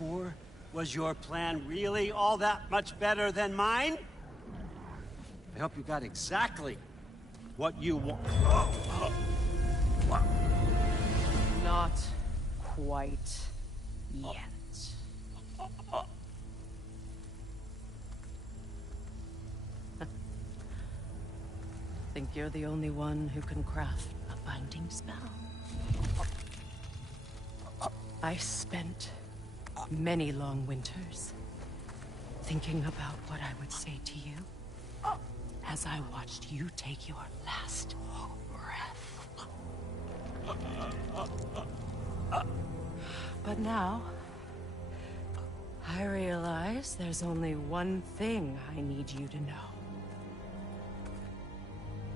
before? Was your plan really all that much better than mine? I hope you got exactly what you want. Not quite yet. Think you're the only one who can craft a binding spell? I spent many long winters thinking about what I would say to you as I watched you take your last breath. But now, I realize there's only one thing I need you to know.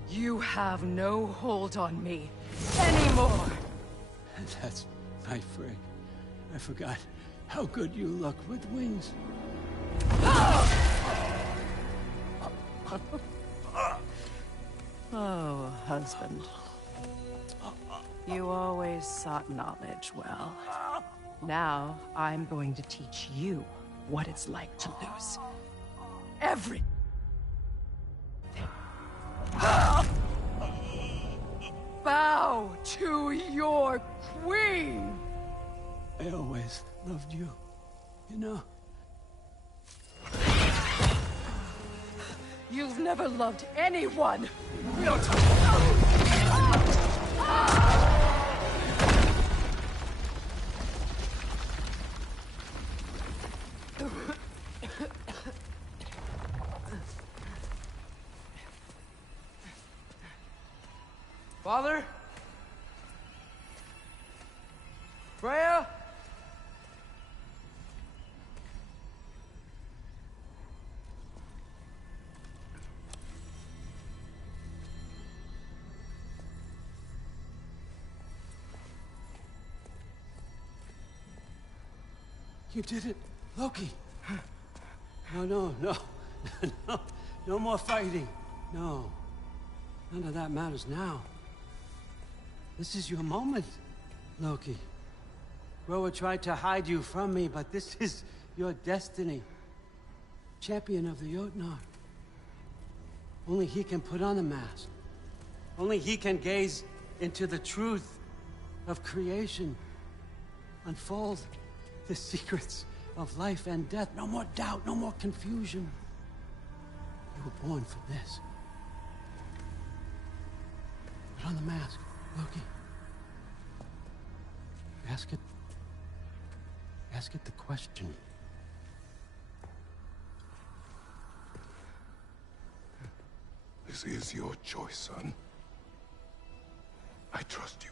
You have no hold on me anymore! That's my frig. I forgot how good you look with wings. Oh, husband. You always sought knowledge well. Now, I'm going to teach you what it's like to lose everything. Bow to your queen! I always loved you, you know? You've never loved anyone! No Father? Freya? You did it, Loki. No. No more fighting. No. None of that matters now. This is your moment, Loki. Groa tried to hide you from me, but this is your destiny. Champion of the Jotnar. Only he can put on the mask. Only he can gaze into the truth of creation. Unfold the secrets of life and death. No more doubt, no more confusion. You were born for this. Put on the mask, Loki. Ask it the question. This is your choice, son. I trust you.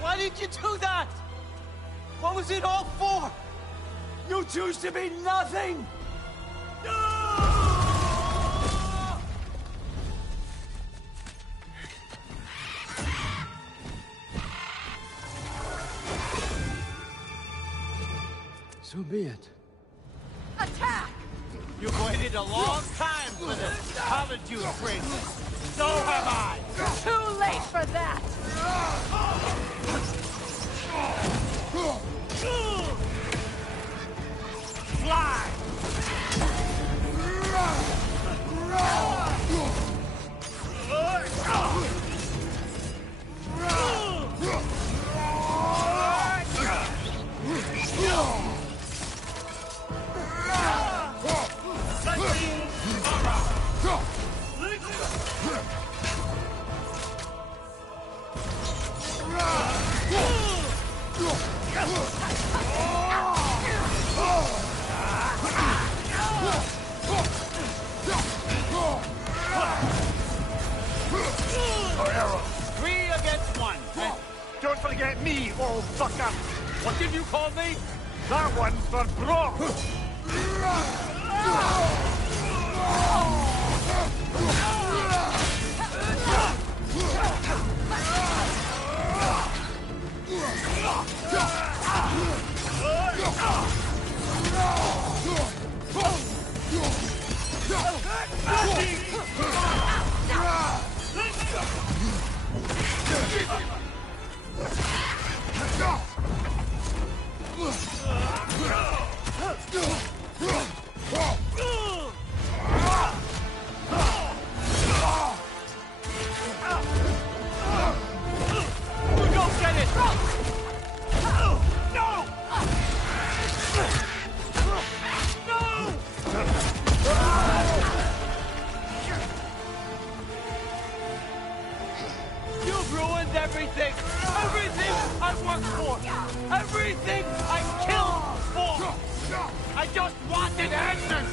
Why did you do that? What was it all for? You choose to be nothing! So be it. Attack! You've waited a long time for this, haven't you, Prince? So have I! Too late for that! Fly! Three against one. Don't forget me, old fucker. What did you call me? That one's for Brock. Everything! Everything I worked for! Everything I killed for! I just wanted answers!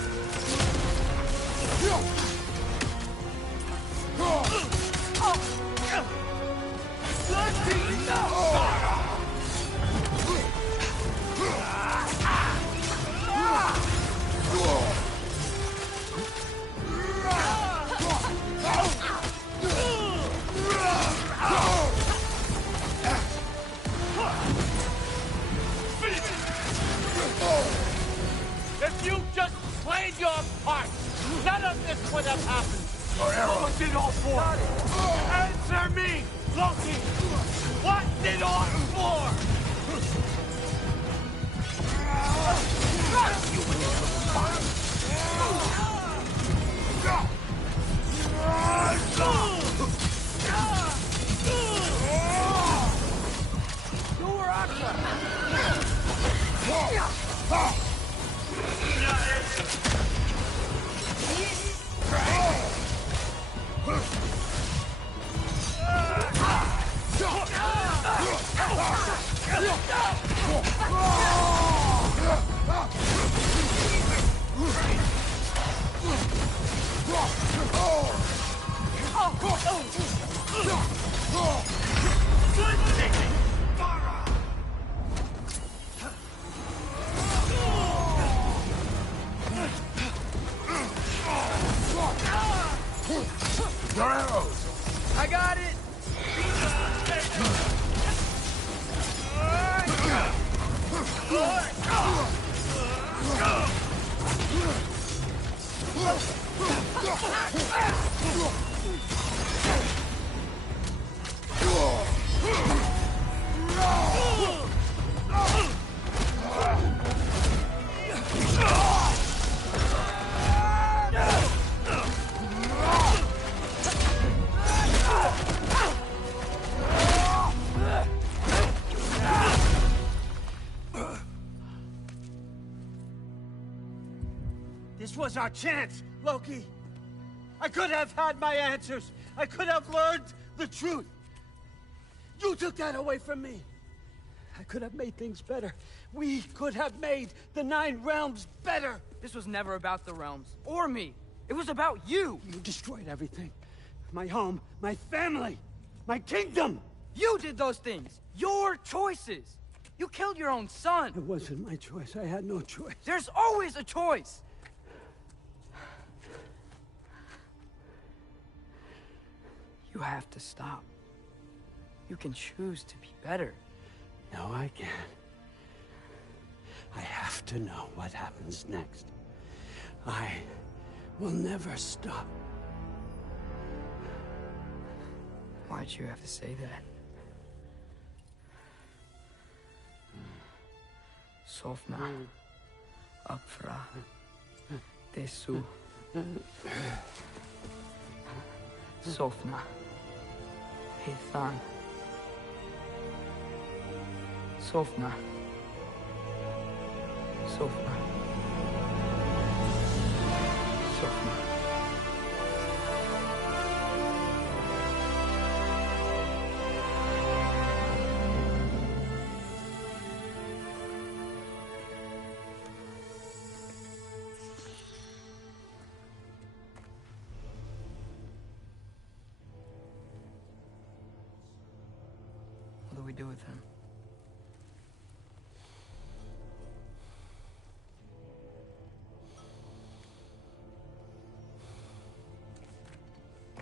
If you just played your part, none of this would have happened. What did all for? Answer me, Loki! What did all for? Your arrows! I got it! This was our chance, Loki. I could have had my answers. I could have learned the truth. You took that away from me. I could have made things better. We could have made the 9 realms better. This was never about the realms, or me. It was about you! You destroyed everything. My home, my family, my kingdom. You did those things! Your choices! You killed your own son! It wasn't my choice. I had no choice. There's always a choice! You have to stop. You can choose to be better. No, I can't. I have to know what happens next. I will never stop. Why'd you have to say that? Sofna. Apfra. Desu. Sofna. Hithan. Sofna. Sofna. Sofna. What do we do with him?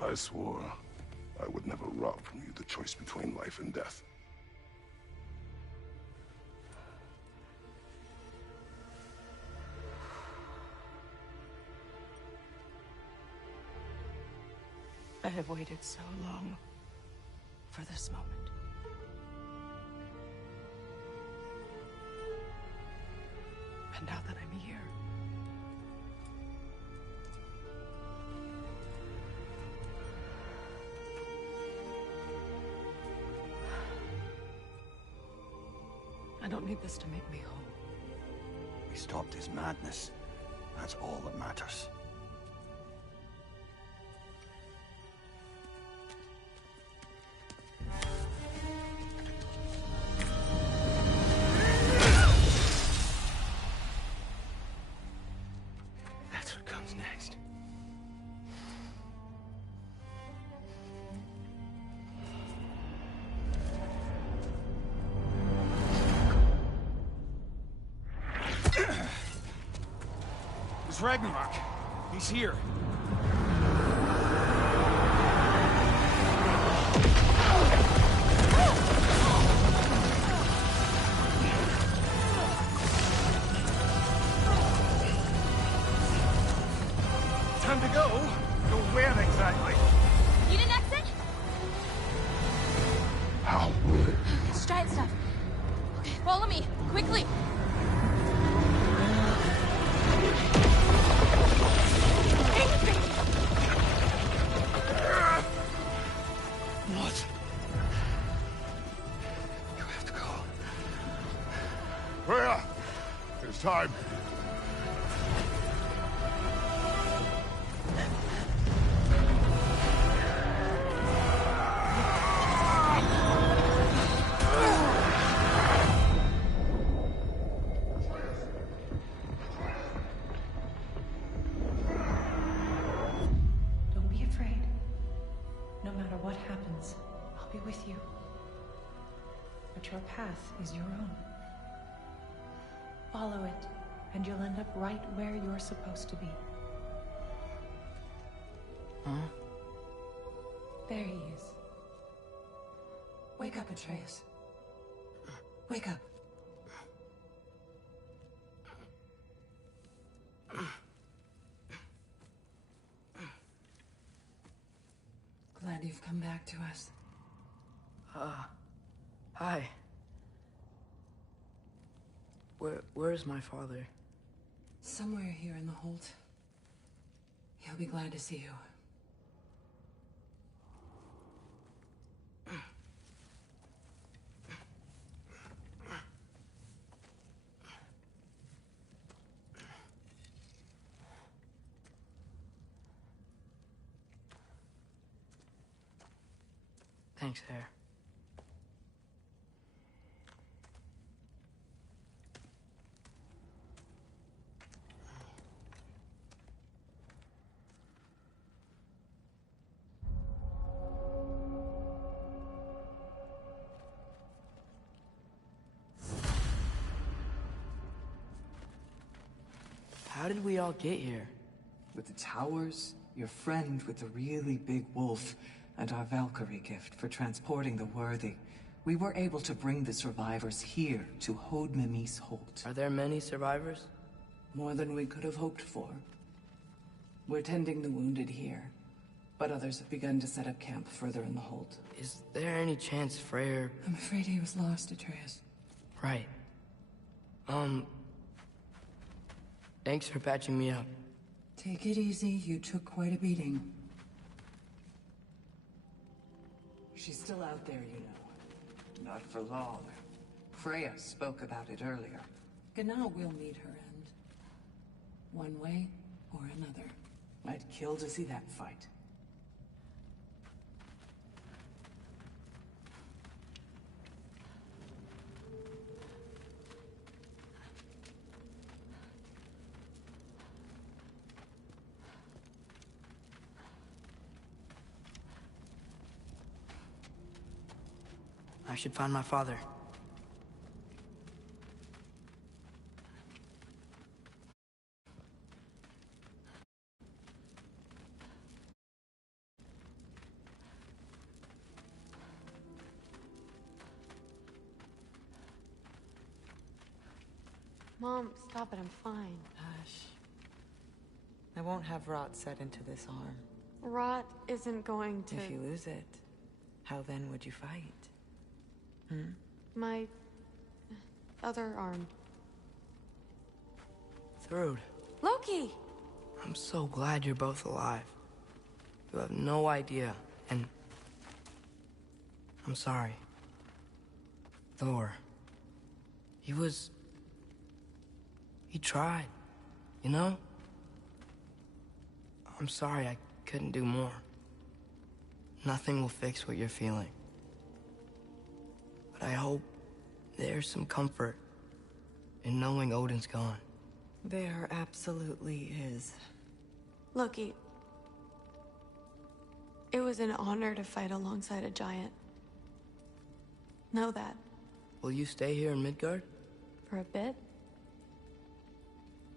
I swore I would never rob from you the choice between life and death. I have waited so long for this moment. And now that I'm here, I don't need this to make me whole. We stopped his madness. That's all that matters. That's what comes next. It's Ragnarok. He's here. Time to go. Go where exactly? Need an exit? How? It's giant stuff. Okay, follow me, quickly. What? You have to go. Freya! It's time. Don't be afraid. No matter what happens, I'll be with you. But your path is your own. Follow it, and you'll end up right where you're supposed to be. Huh? There he is. Wake up, Atreus. Wake up. Glad you've come back to us. Hi. Where's my father? Somewhere here in the Holt. He'll be glad to see you. Thanks, Hare. How did we all get here? With the towers, your friend with the really big wolf, and our Valkyrie gift for transporting the worthy, we were able to bring the survivors here to Hod Mimis Holt. Are there many survivors? More than we could have hoped for. We're tending the wounded here, but others have begun to set up camp further in the Holt. Is there any chance Freyr... I'm afraid he was lost, Atreus. Right. Thanks for patching me up. Take it easy, you took quite a beating. She's still out there, you know. Not for long. Freya spoke about it earlier. Gná will meet her end. One way or another. I'd kill to see that fight. I should find my father. Mom, stop it, I'm fine. Hush. I won't have rot set into this arm. Rot isn't going to... If you lose it, how then would you fight? My... other arm. Thrud, Loki! I'm so glad you're both alive. You have no idea, and... I'm sorry. Thor. He tried, you know? I'm sorry I couldn't do more. Nothing will fix what you're feeling. But I hope there's some comfort in knowing Odin's gone. There absolutely is. Loki. It was an honor to fight alongside a giant. Know that. Will you stay here in Midgard? For a bit?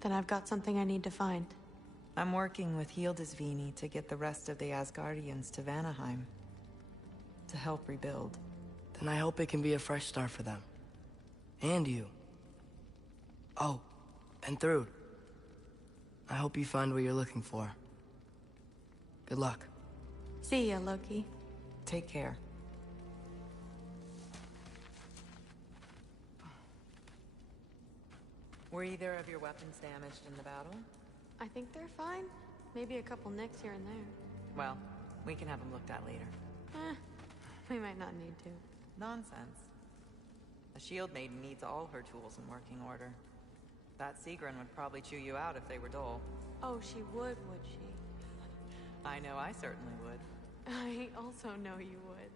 Then I've got something I need to find. I'm working with Hildisvini to get the rest of the Asgardians to Vanaheim. To help rebuild. Then I hope it can be a fresh start for them. And you. Oh, and Thrud. I hope you find what you're looking for. Good luck. See ya, Loki. Take care. Were either of your weapons damaged in the battle? I think they're fine. Maybe a couple nicks here and there. Well, we can have them looked at later. We might not need to. Nonsense. A shield maiden needs all her tools in working order. That Sigrun would probably chew you out if they were dull. Oh, she would she? I know I certainly would. I also know you would.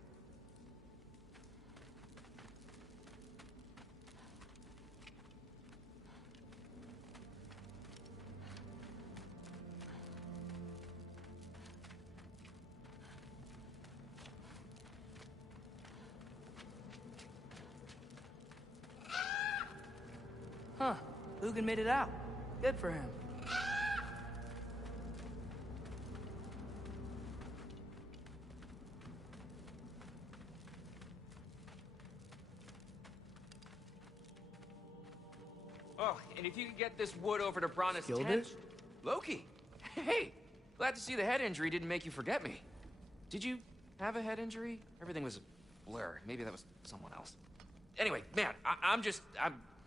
Huh. Lugan made it out. Good for him. Oh, and if you could get this wood over to Brana's Skilder? tent... Loki! Hey! Glad to see the head injury didn't make you forget me. Did you have a head injury? Everything was a blur. Maybe that was someone else. Anyway, man, I'm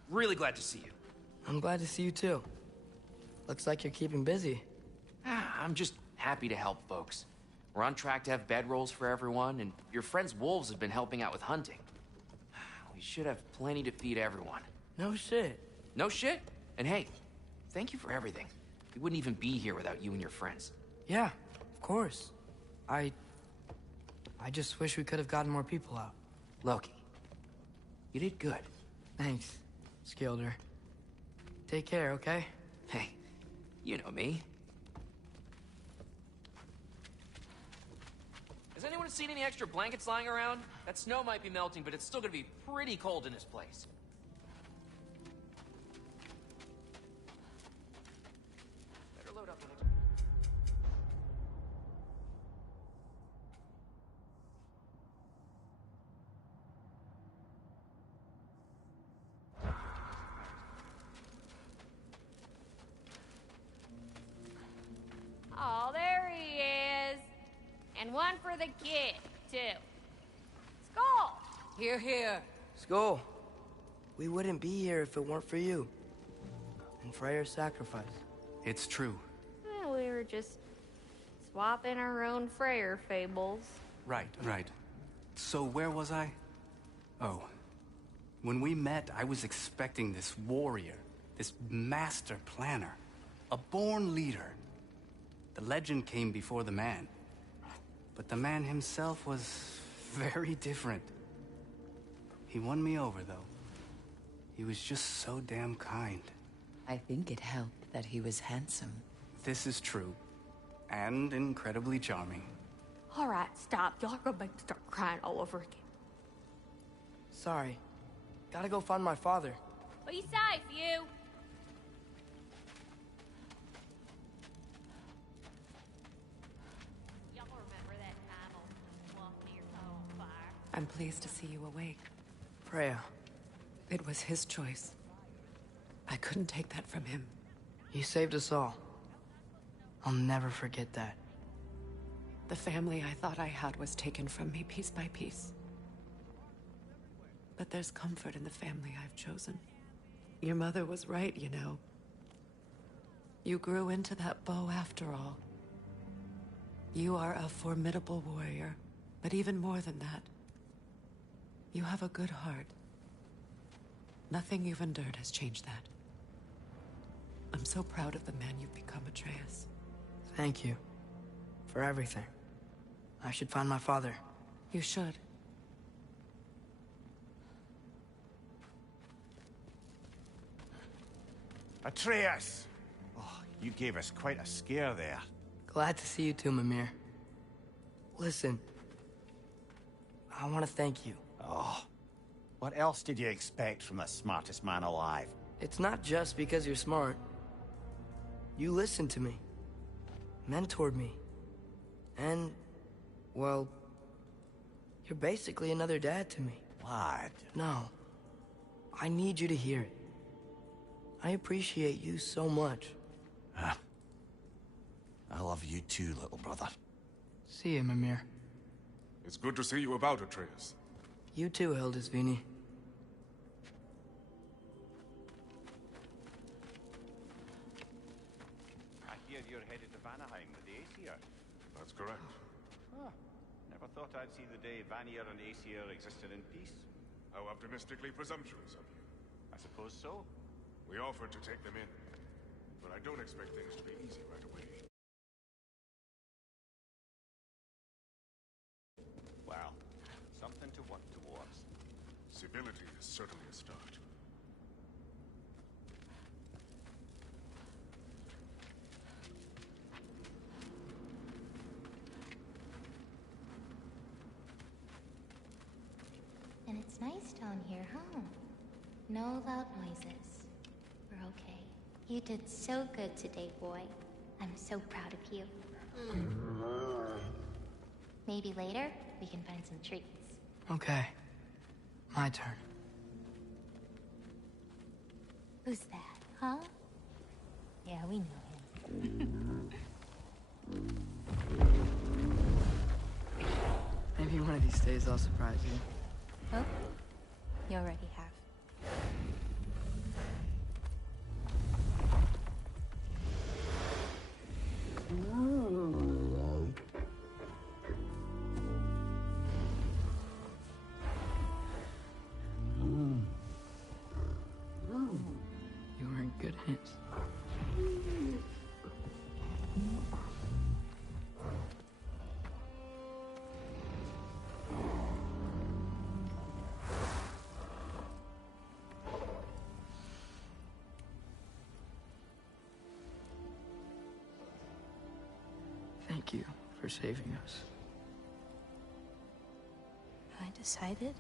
really glad to see you. I'm glad to see you too. Looks like you're keeping busy. I'm just happy to help folks. We're on track to have bedrolls for everyone, and your friend's wolves have been helping out with hunting. We should have plenty to feed everyone. No shit. No shit? And hey, thank you for everything. We wouldn't even be here without you and your friends. Yeah, of course. I just wish we could have gotten more people out. Loki, you did good. Thanks, Skilder. Take care, okay? Hey, you know me. Has anyone seen any extra blankets lying around? That snow might be melting, but it's still gonna be pretty cold in this place. Better load up the next... Oh, there he is. And one for the kid, too. Skull! Here, here. Skull, we wouldn't be here if it weren't for you. And Freyr's sacrifice. It's true. We were just swapping our own Freyr fables. Right. So where was I? Oh. When we met, I was expecting this warrior, this master planner, a born leader. The legend came before the man. But the man himself was very different. He won me over, though. He was just so damn kind. I think it helped that he was handsome. This is true. And incredibly charming. All right, stop. Y'all are gonna make me start crying all over again. Sorry. Gotta go find my father. Be safe, you. Y'all remember that time on walking your toe on fire? I'm pleased to see you awake. Freya, It was his choice. I couldn't take that from him. you saved us all. I'll never forget that. The family I thought I had was taken from me piece by piece. But there's comfort in the family I've chosen. Your mother was right, you know. You grew into that bow after all. You are a formidable warrior, but even more than that, you have a good heart. Nothing you've endured has changed that. I'm so proud of the man you've become, Atreus. Thank you. For everything. I should find my father. You should. Atreus! Oh, you gave us quite a scare there. Glad to see you too, Mimir. Listen. I want to thank you. Oh, what else did you expect from the smartest man alive? It's not just because you're smart. You listened to me. Mentored me. And, well, you're basically another dad to me. Lad. No. I need you to hear it. I appreciate you so much. I love you too, little brother. See you, Mimir. It's good to see you about, Atreus. You too, Hildisvini. I hear you're headed to Vanaheim with the Aesir. That's correct. Huh. Never thought I'd see the day Vanir and Aesir existed in peace. How optimistically presumptuous of you. I suppose so. We offered to take them in, but I don't expect things to be easy right away. Well, something to work towards. Civility is certainly a start. And it's nice down here, huh? No loud noises. We're okay. You did so good today, boy. I'm so proud of you. Maybe later, we can find some treats. Okay. My turn. Who's that, huh? Yeah, we know him. Maybe one of these days I'll surprise you. Oh, you already have. You were in good hands. Thank you for saving us. I decided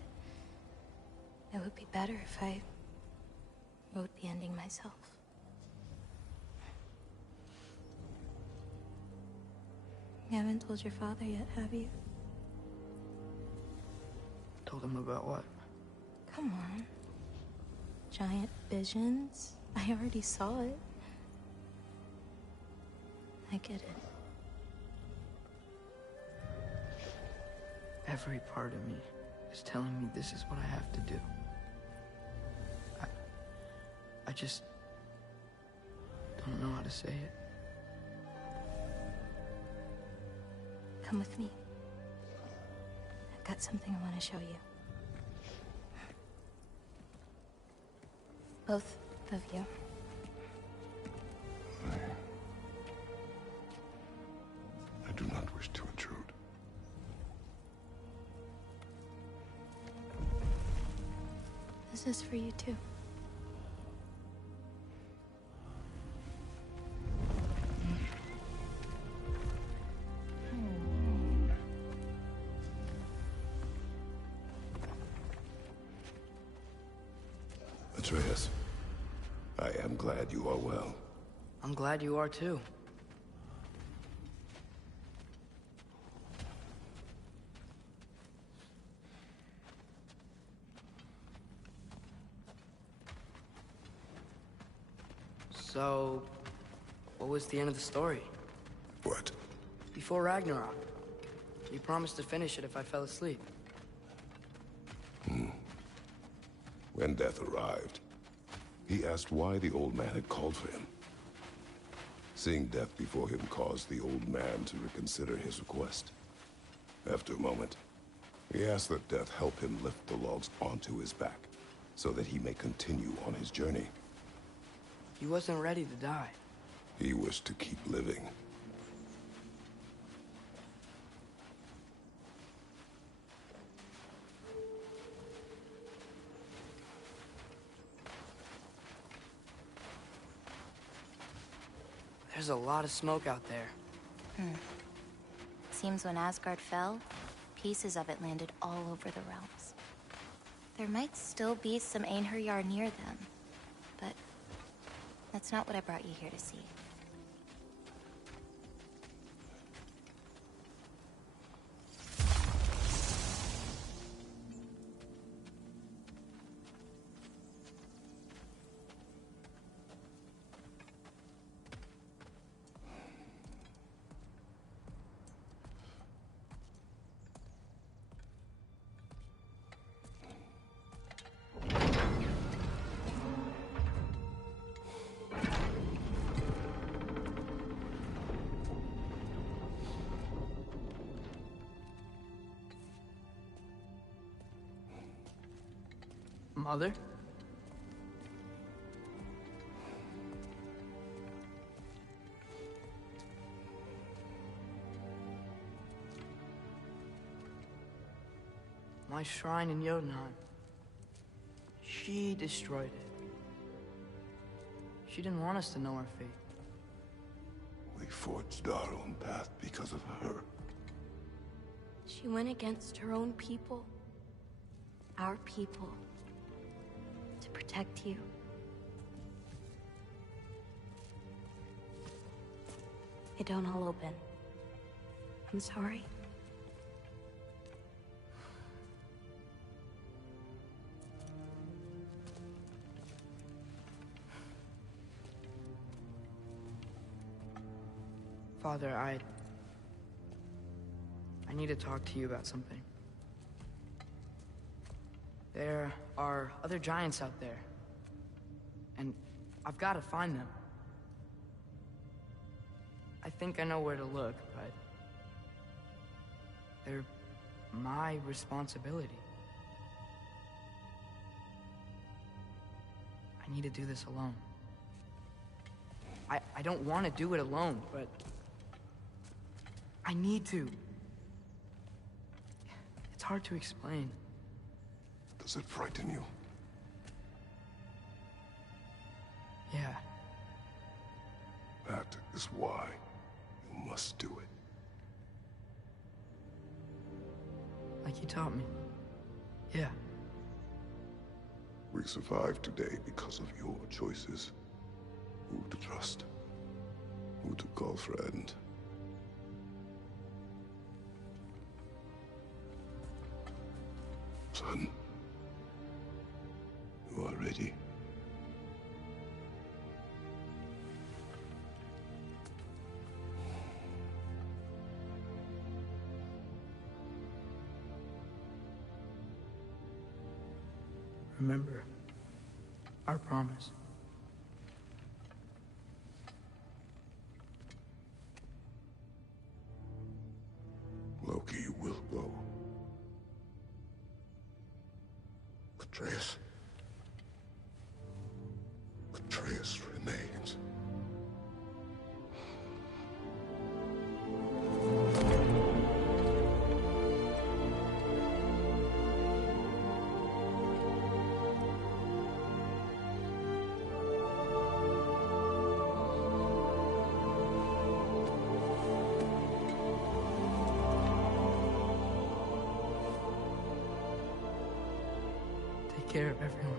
it would be better if I wrote the ending myself. You haven't told your father yet, have you? Told him about what? Come on. Giant visions? I already saw it. I get it. Every part of me is telling me this is what I have to do. I just don't know how to say it. Come with me. I've got something I want to show you. Both of you. I do not wish to intrude. This is for you too. Atreus, I am glad you are well. I'm glad you are too. So, what was the end of the story? What? Before Ragnarok, You promised to finish it if I fell asleep. When Death arrived, he asked why the old man had called for him. Seeing Death before him caused the old man to reconsider his request. After a moment, he asked that Death help him lift the logs onto his back, so that he may continue on his journey. He wasn't ready to die. He wished to keep living. There's a lot of smoke out there. Seems when Asgard fell, pieces of it landed all over the realms. There might still be some Einherjar near them, but that's not what I brought you here to see. Mother? My shrine in Jotunheim. She destroyed it. She didn't want us to know our fate. We forged our own path because of her. She went against her own people. Our people. To protect you. It don't all open. I'm sorry. Father, I need to talk to you about something. There are other giants out there, and I've got to find them. I think I know where to look, but they're my responsibility. I need to do this alone. I don't want to do it alone, but I need to. It's hard to explain. Does it frighten you? Yeah. That is why you must do it. Like you taught me. Yeah. We survived today because of your choices. Who to trust. Who to call friend. Son. You are ready. Remember our promise. Loki will go. Atreus. Atreus remains. Take care of everyone.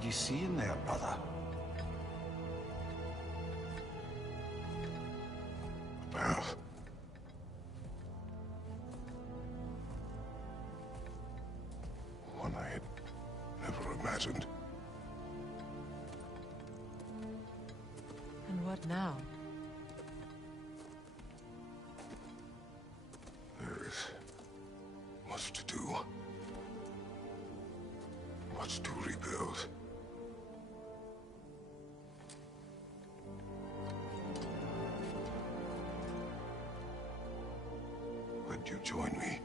did you see in there, brother? Path. One I had never imagined. And what now? There is much to do. Much to rebuild. Would you join me?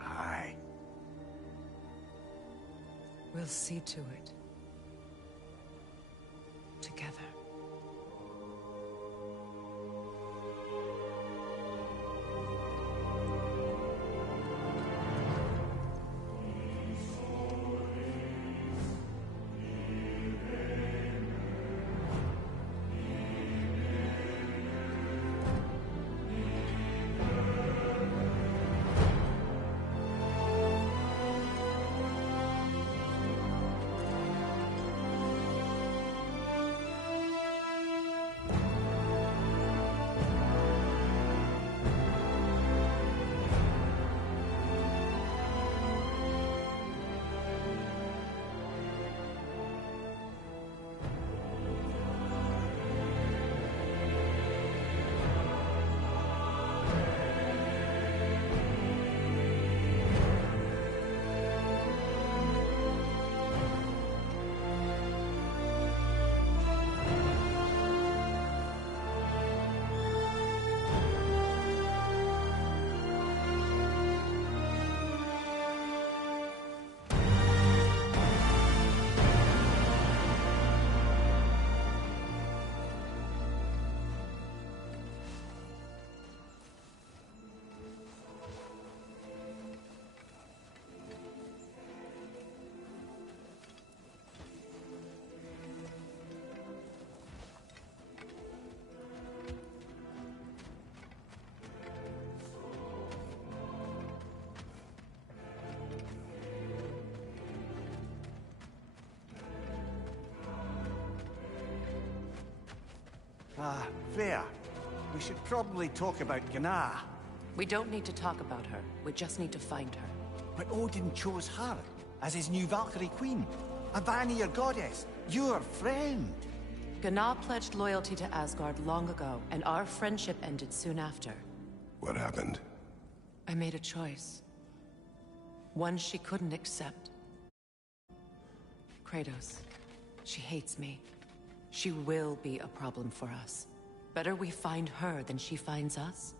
Aye. We'll see to it. Together. Freya. We should probably talk about Gná. We don't need to talk about her. We just need to find her. But Odin chose her as his new Valkyrie queen. A Vanir goddess. Your friend. Gná pledged loyalty to Asgard long ago, and our friendship ended soon after. What happened? I made a choice. One she couldn't accept. Kratos. She hates me. She will be a problem for us. Better we find her than she finds us.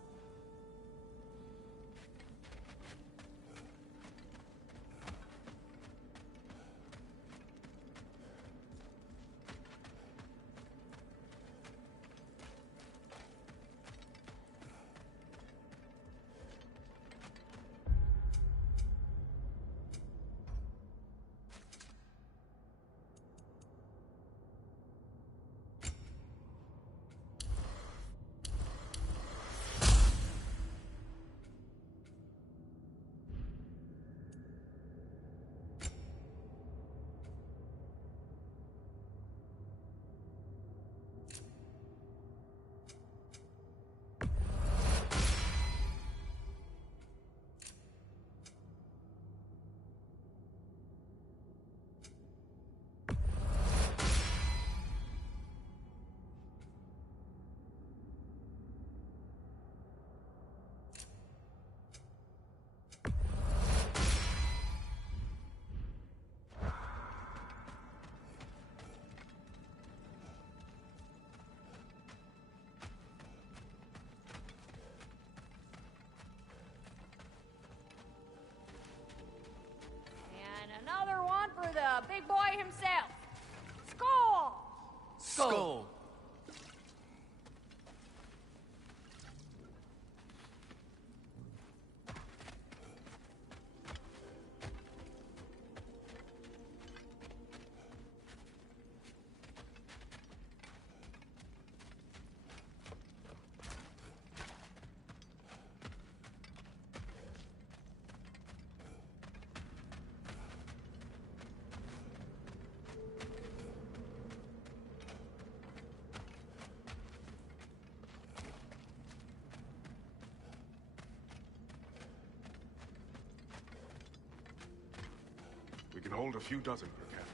hold a few dozen per camp.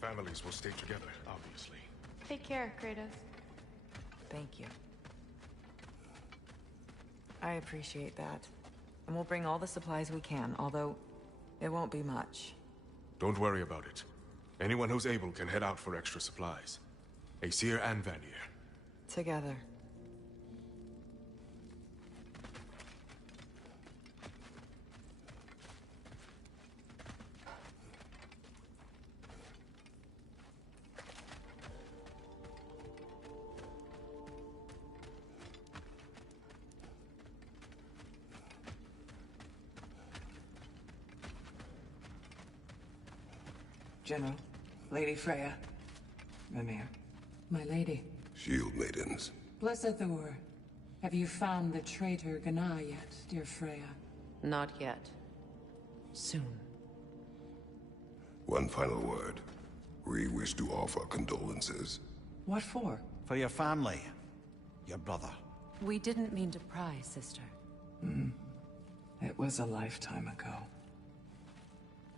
Families will stay together, obviously. Take care, Kratos. Thank you. I appreciate that. And we'll bring all the supplies we can, although it won't be much. Don't worry about it. Anyone who's able can head out for extra supplies. Aesir and Vanir. Together. General, Lady Freya, Mimir. My lady. Shield maidens. Blessed Thor. Have you found the traitor Gná yet, dear Freya? Not yet. Soon. One final word. We wish to offer condolences. What for? For your family. Your brother. We didn't mean to pry, sister. It was a lifetime ago.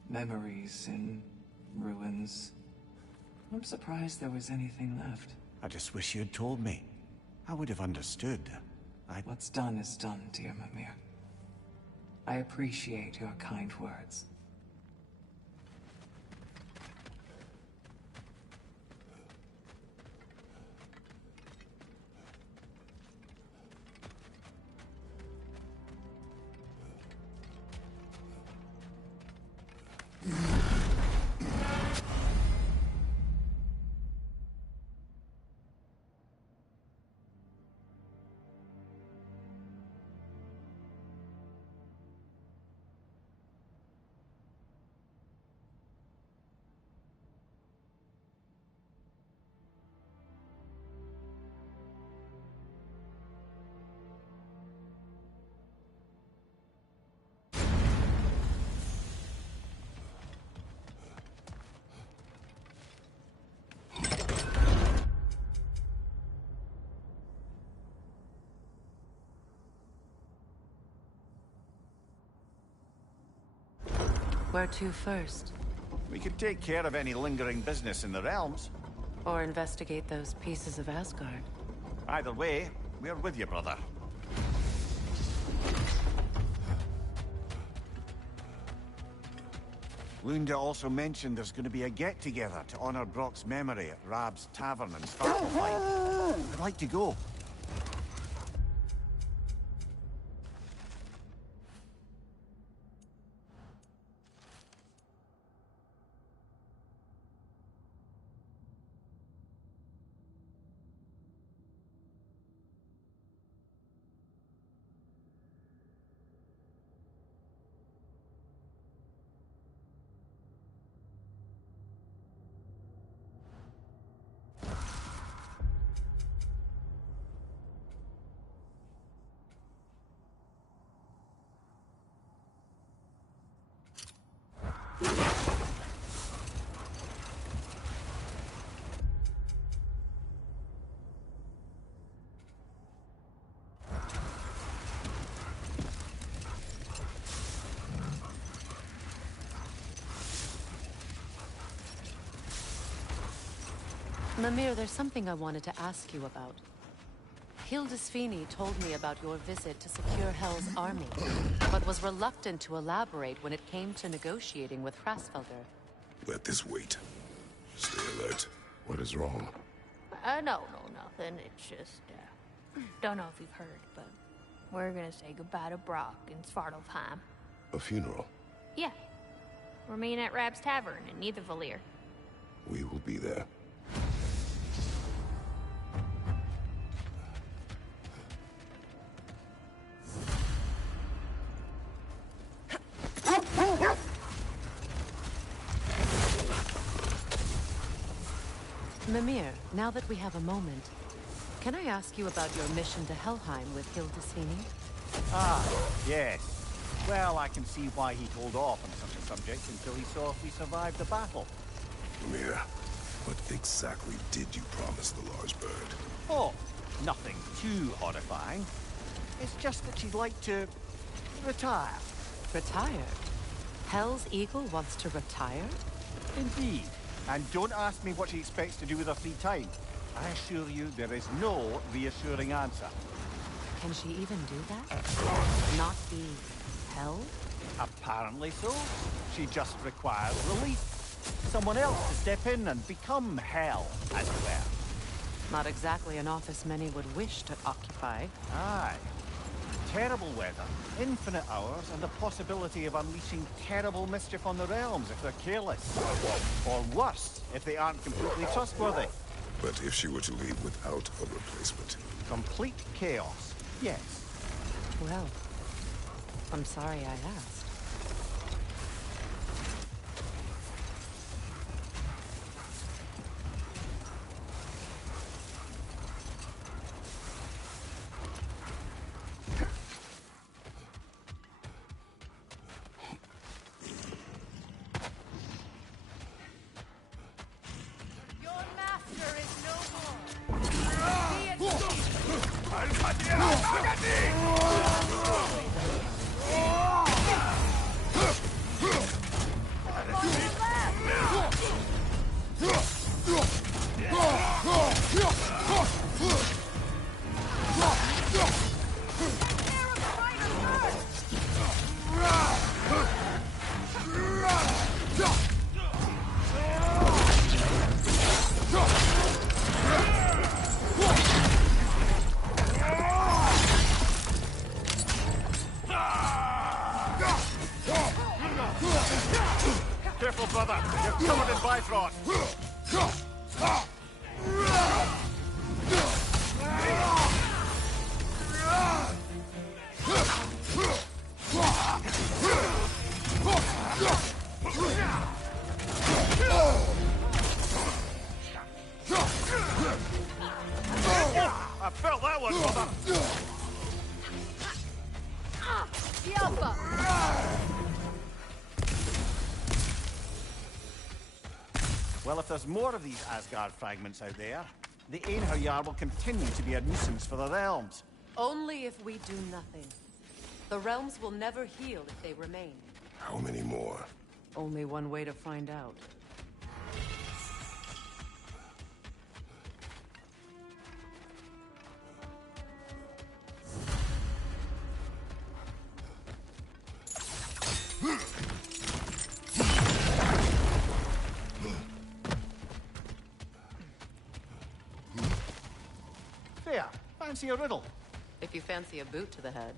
Memories in ruins. I'm surprised there was anything left. I just wish you'd told me. I would have understood. What's done is done, dear Mimir. I appreciate your kind words. Where to first? We could take care of any lingering business in the realms. Or investigate those pieces of Asgard? Either way, we're with you, brother. Lunda also mentioned there's going to be a get-together to honor Brock's memory at Rab's Tavern in Svartalfheim. I'd like to go. Mimir, there's something I wanted to ask you about. Hildisvini told me about your visit to secure Hell's army, but was reluctant to elaborate when it came to negotiating with Hrasfelder. Let this wait. Stay alert. What is wrong? No, nothing. It's just, don't know if you've heard, but we're gonna say goodbye to Brock in Svartalfheim. A funeral? Yeah. We're meeting at Rab's Tavern in Nidavellir. We will be there. Mimir, now that we have a moment, can I ask you about your mission to Helheim with Hildisvini? Ah, yes. Well, I can see why he'd hold off on such a subject until he saw if we survived the battle. Mimir, what exactly did you promise the large bird? Oh, nothing too horrifying. It's just that she'd like to retire. Retire? Hell's Eagle wants to retire? Indeed. And don't ask me what she expects to do with her free time. I assure you there is no reassuring answer. Can she even do that? Not be held? Apparently so. She just requires relief. Someone else to step in and become hell, as it were. Not exactly an office many would wish to occupy. Aye. Terrible weather, infinite hours, and the possibility of unleashing terrible mischief on the realms if they're careless. Or worse, if they aren't completely trustworthy. But if she were to leave without a replacement? Complete chaos, yes. Well, I'm sorry I asked. Careful, brother. You're covered in Bifrost. I felt that one, brother. Well, if there's more of these Asgard fragments out there, the Einherjar will continue to be a nuisance for the realms. Only if we do nothing. The realms will never heal if they remain. How many more? Only one way to find out. There, fancy a riddle. If you fancy a boot to the head.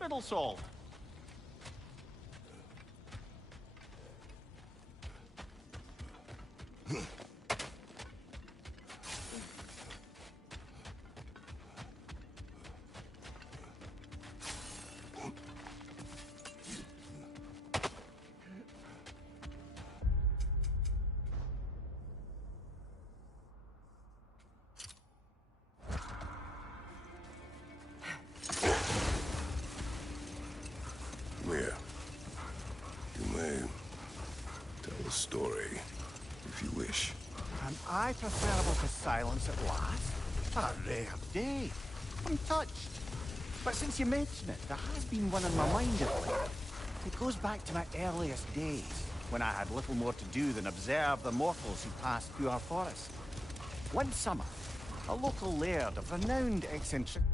Riddle solved. Here. You may tell the story, if you wish. Am I preferable to silence at last? A rare day. I'm touched. But since you mention it, there has been one on my mind of late. It goes back to my earliest days, when I had little more to do than observe the mortals who passed through our forest. One summer, a local laird of renowned eccentric...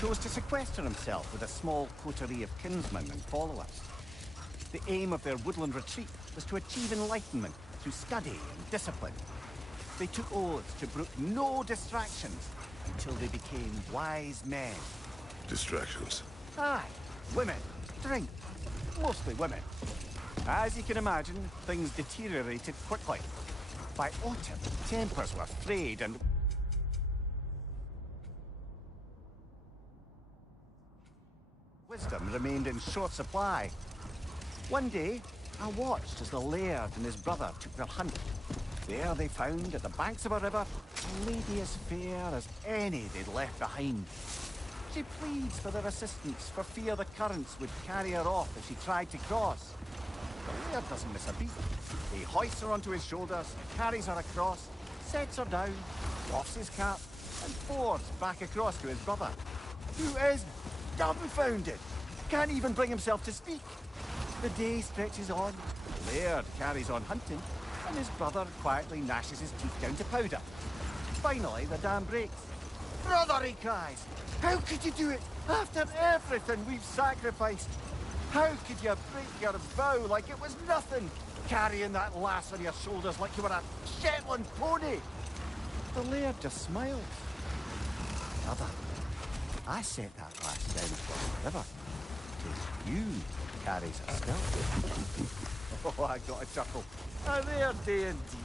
chose to sequester himself with a small coterie of kinsmen and followers. The aim of their woodland retreat was to achieve enlightenment through study and discipline. They took oaths to brook no distractions until they became wise men. Distractions? Aye, women, drink, mostly women. As you can imagine, things deteriorated quickly. By autumn, tempers were frayed and... wisdom remained in short supply. One day, I watched as the laird and his brother took their hunt. There they found, at the banks of a river, a lady as fair as any they'd left behind. She pleads for their assistance for fear the currents would carry her off if she tried to cross. The laird doesn't miss a beat. He hoists her onto his shoulders, carries her across, sets her down, doffs his cap, and fords back across to his brother, who is dumbfounded, can't even bring himself to speak. The day stretches on, the laird carries on hunting, and his brother quietly gnashes his teeth down to powder. Finally, the dam breaks. "Brother," he cries, "how could you do it after everything we've sacrificed? How could you break your vow like it was nothing, carrying that lass on your shoulders like you were a Shetland pony?" The laird just smiles. "Brother, I set that lass down for the river. 'Tis you carries her still." Oh, I got a chuckle. A rare day indeed.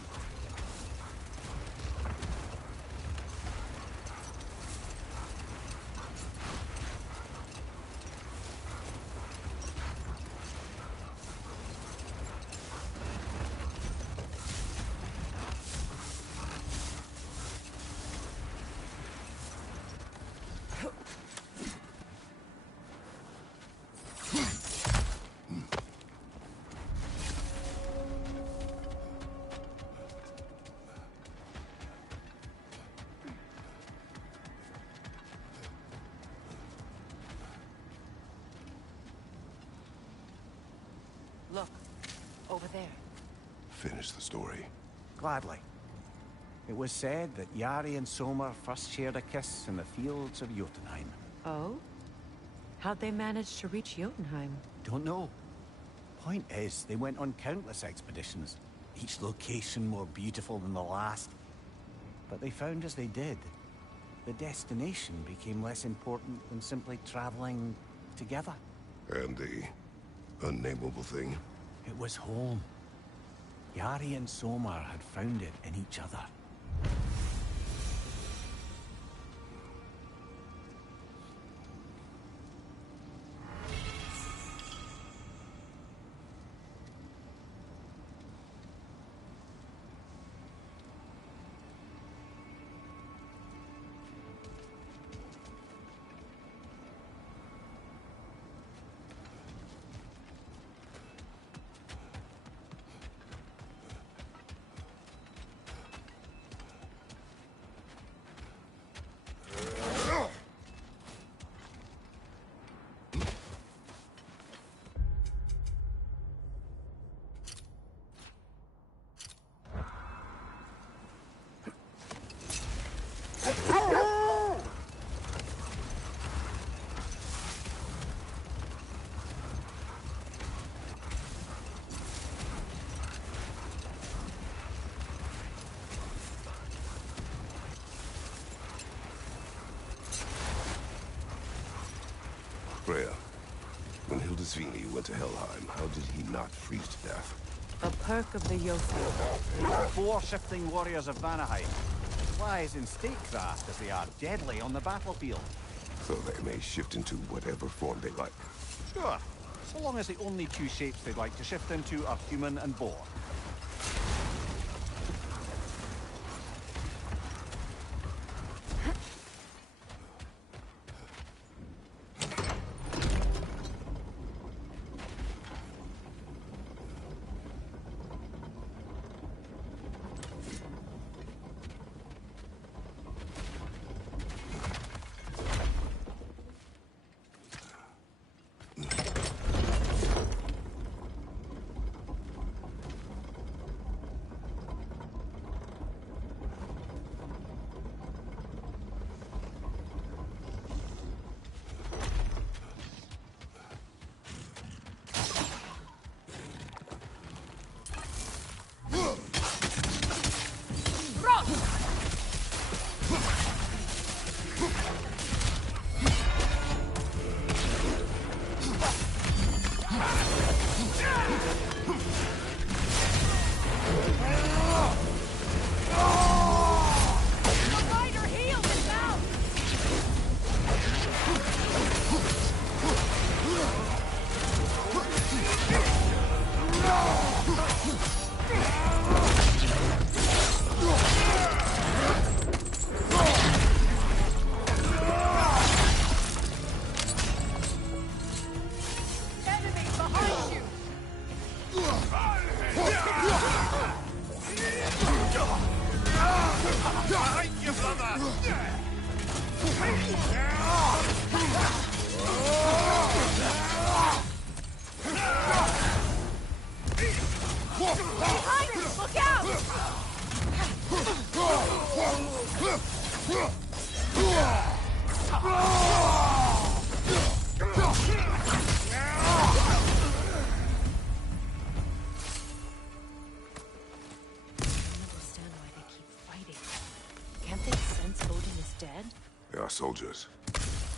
Look, over there. Finish the story. Gladly. It was said that Yari and Soma first shared a kiss in the fields of Jotunheim. Oh? How'd they manage to reach Jotunheim? Don't know. Point is, they went on countless expeditions, each location more beautiful than the last. But they found as they did, the destination became less important than simply traveling together. And the unnameable thing? It was home. Yari and Soma had found it in each other. Freya, when Hildisvini went to Helheim, how did he not freeze to death? A perk of the Jotun. 4 shifting warriors of Vanaheim. Lies in statecraft as they are deadly on the battlefield. So they may shift into whatever form they like. Sure, so long as the only 2 shapes they'd like to shift into are human and boar. Behind you! Look out! Can't they sense Odin is dead? They are soldiers.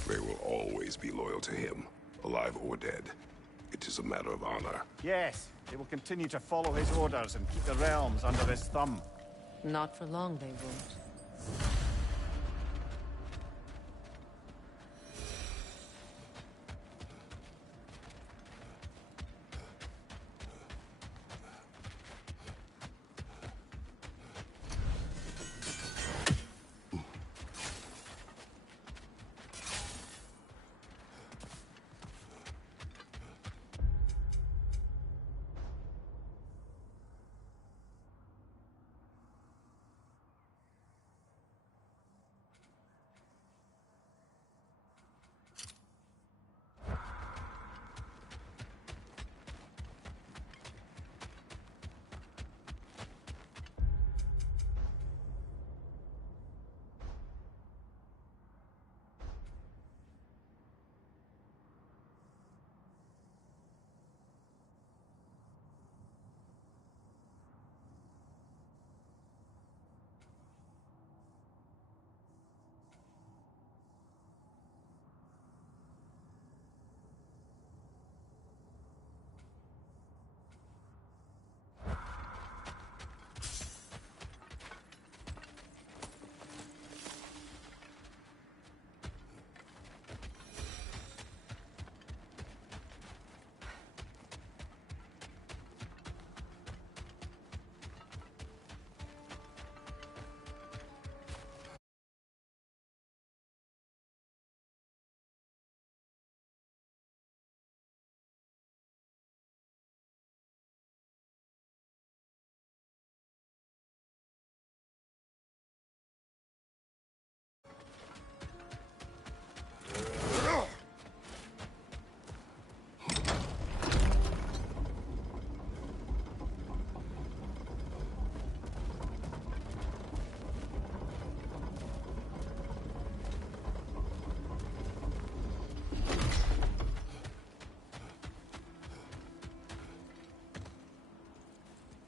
They will always be loyal to him, alive or dead. It is a matter of honor. Yes, they will continue to follow his orders and keep the realms under his thumb. Not for long, they won't.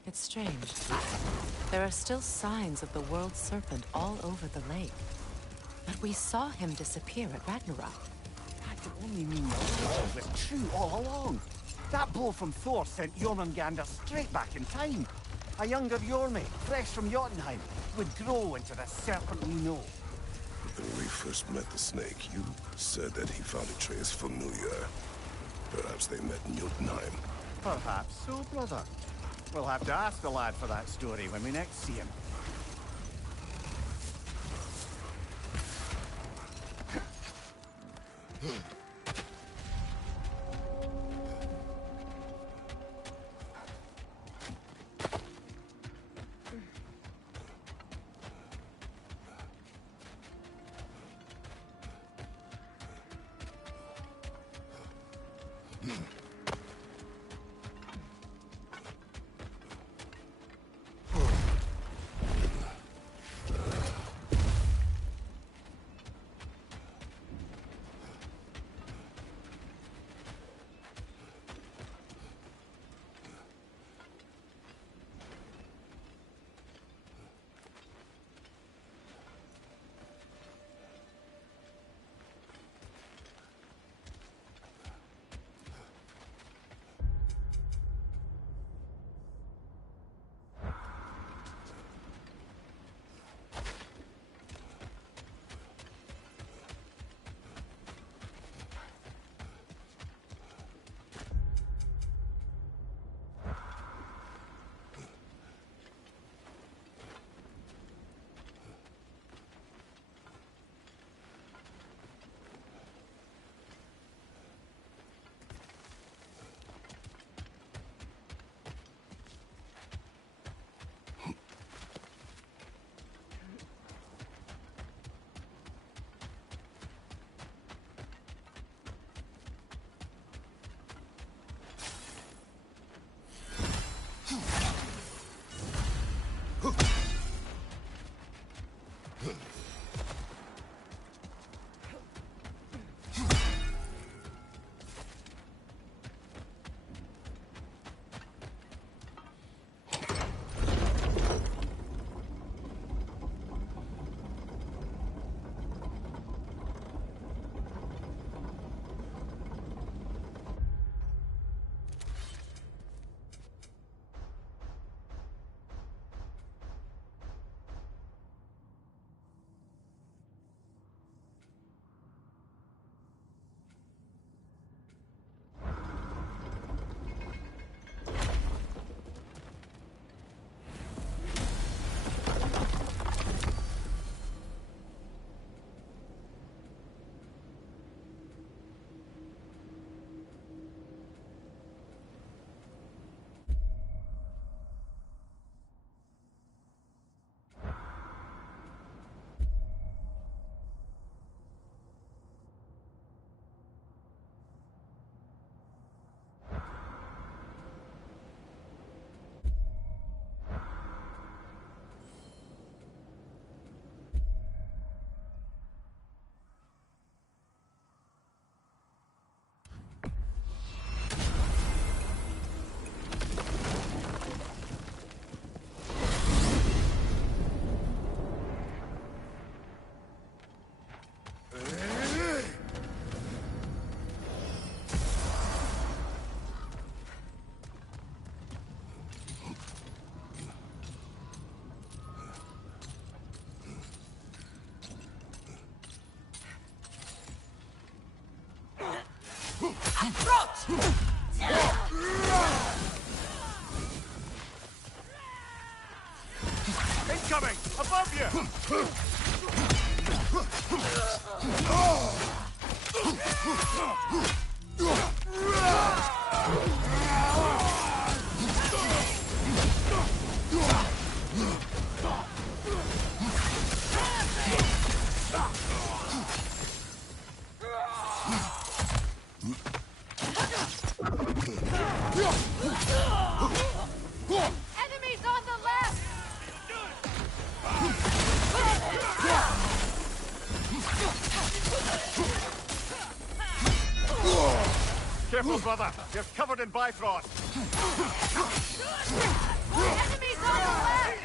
It's strange. There are still signs of the world serpent all over the lake. But we saw him disappear at Ragnarok. That could only mean the legend was true all along. That blow from Thor sent Jormungandr straight back in time. A younger Jormi, fresh from Jotunheim, would grow into the serpent we know. When we first met the snake, you said that he found Atreus familiar. Perhaps they met in Jotunheim. Perhaps so, brother. We'll have to ask the lad for that story when we next see him. Incoming! Above you! Enemies on the left! Careful, brother. You're covered in Bifrost. Enemies on the left!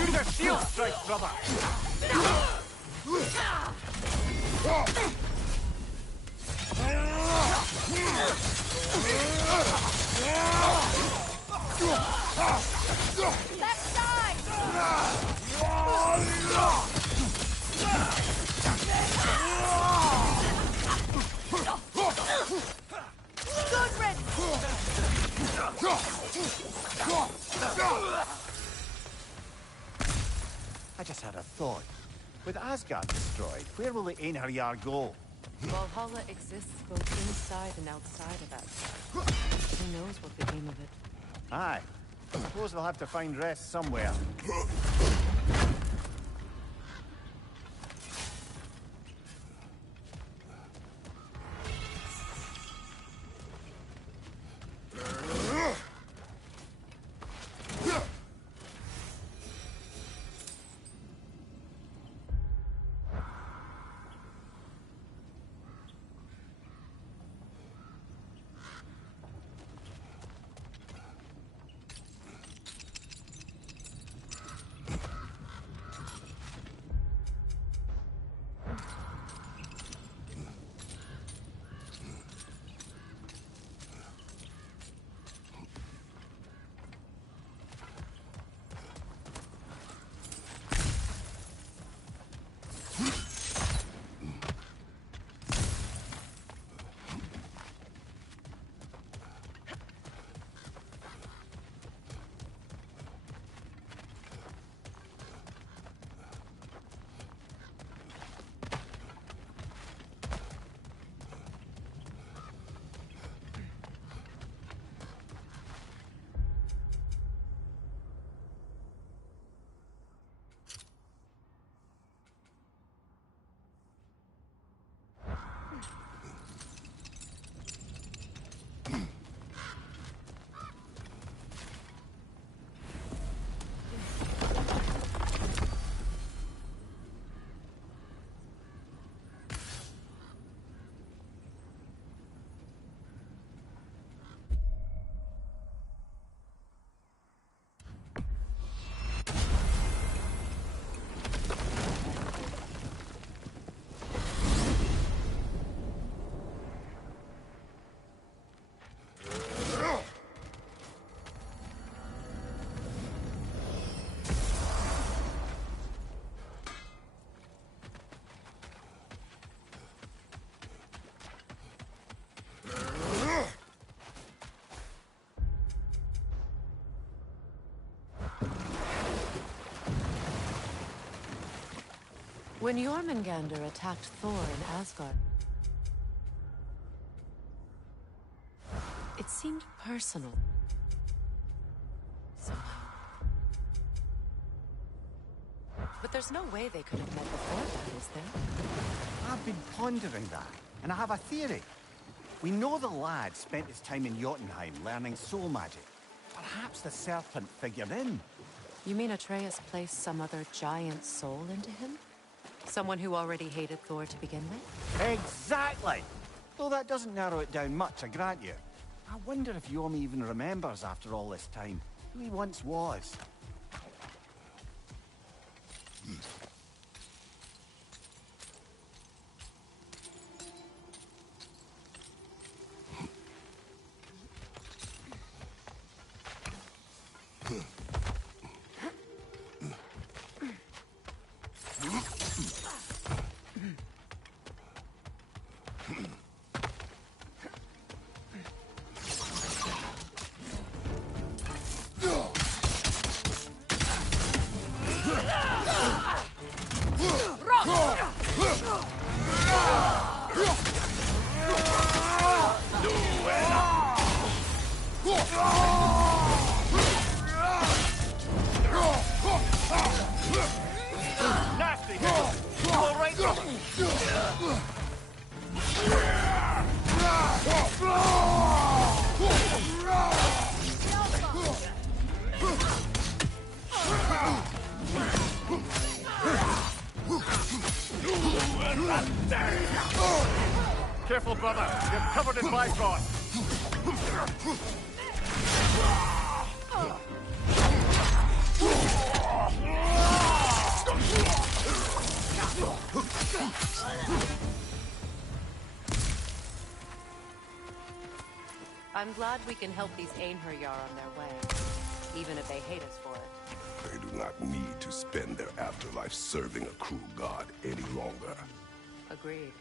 Use your shield strike, brother. Left side! Good riddance! I just had a thought. With Asgard destroyed, where will the Einherjar go? Valhalla exists both inside and outside of Asgard. Who knows what became of it? Aye. I suppose they'll have to find rest somewhere. When Jormungandr attacked Thor in Asgard, it seemed personal. Somehow. But there's no way they could have met before that, is there? I've been pondering that, and I have a theory. We know the lad spent his time in Jotunheim learning soul magic. Perhaps the serpent figured in. You mean Atreus placed some other giant soul into him? Someone who already hated Thor to begin with? Exactly! Though that doesn't narrow it down much, I grant you. I wonder if Yorm even remembers after all this time who he once was. Careful, brother. You're covered in Bifrost. I'm glad we can help these Einherjar on their way, even if they hate us for it. They do not need to spend their afterlife serving a cruel god any longer. Agreed.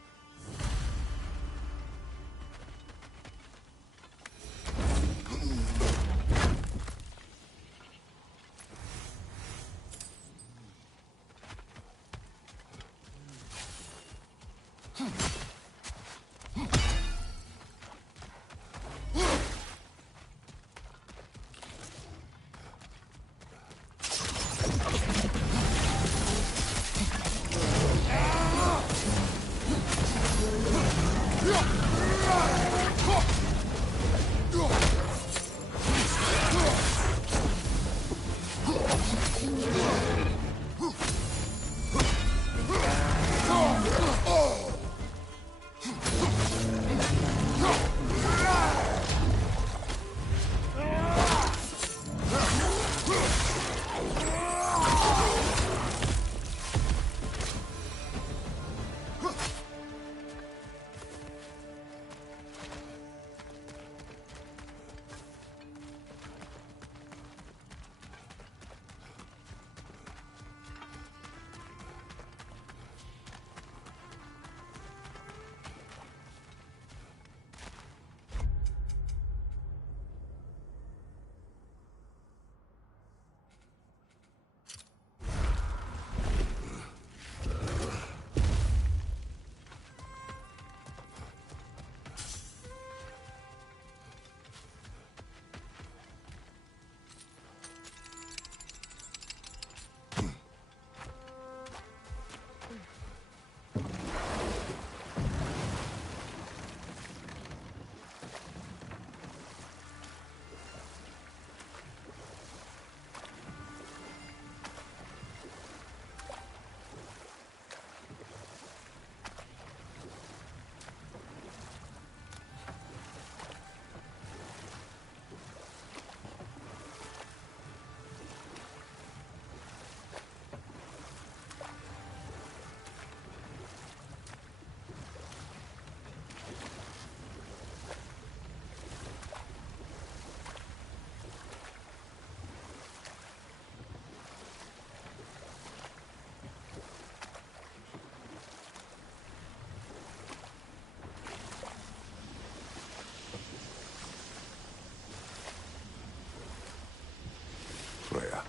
Freya,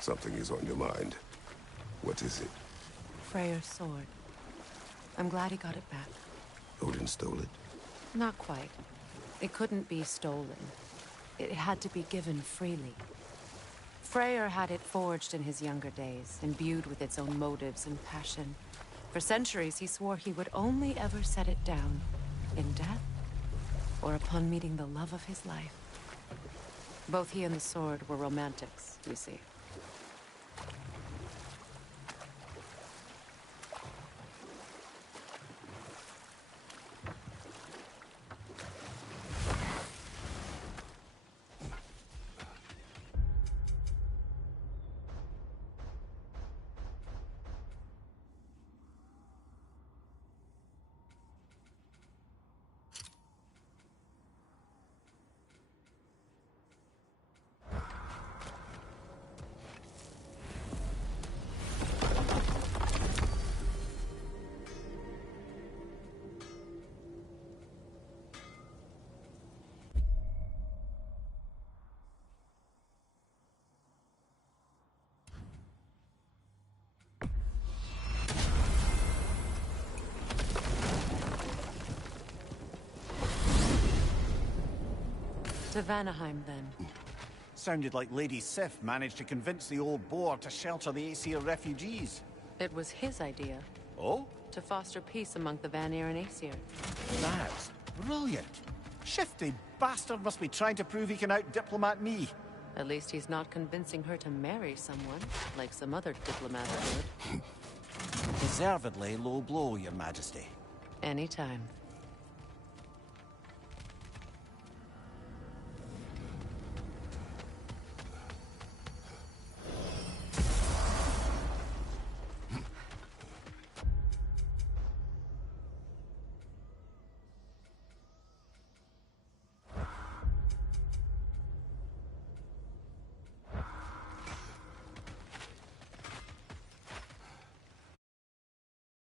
something is on your mind. What is it? Freyr's sword. I'm glad he got it back. Odin stole it? Not quite. It couldn't be stolen. It had to be given freely. Freyr had it forged in his younger days, imbued with its own motives and passion. For centuries, he swore he would only ever set it down in death, or upon meeting the love of his life. Both he and the sword were romantics, you see. To Vanaheim, then. Sounded like Lady Sif managed to convince the old boar to shelter the Aesir refugees. It was his idea. Oh? To foster peace among the Vanir and Aesir. That's brilliant. Shifty bastard must be trying to prove he can out-diplomat me. At least he's not convincing her to marry someone, like some other diplomat would. Deservedly low blow, Your Majesty. Anytime.